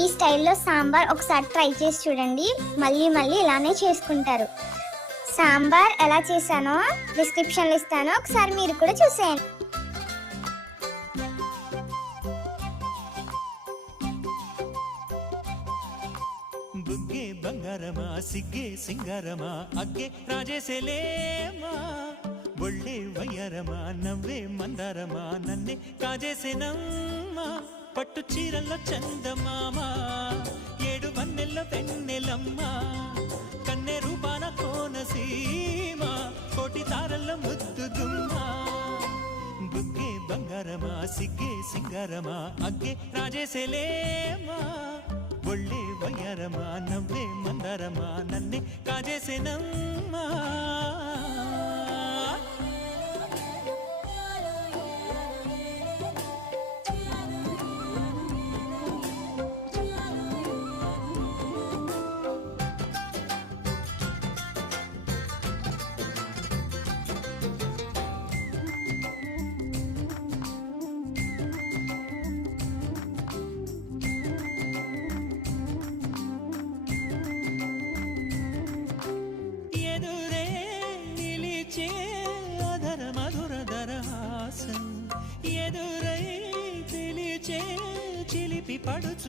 ఈ స్టైల్లో సాంబార్ ఒకసారి ట్రై చేసి చూడండి, మళ్ళీ మళ్ళీ ఇలానే చేసుకుంటారు. సాంబార్ ఎలా చేశానో డిస్క్రిప్షన్లో ఇస్తాను, ఒకసారి మీరు కూడా చూసేయండి. బుగ్గే బంగారమా సిగ్గే సింగారమా అగ్గే రాజేసేలేమా, ఒళ్ళే వయ్యారమా నవ్వే మందారమా నన్నే కాజేసేనమ్మా, పట్టు చీరల్లో చందమామ ఏడు వన్నెల్లో వెన్నెలమ్మా, కన్నె రూపాన కోనసీమ కోటి తారల్లో ముద్దుగుమ్మా, బుగ్గే బంగారమా సిగ్గే సింగారమా అగ్గే రాజేసేలేమా, ఒళ్ళే వయ్యారమా నవ్వే మందారమా నన్నే కాజేసేనమ్మా. అధర మధుర దరహాసం ఎదురై పిలిచే చిలిపి పడుచు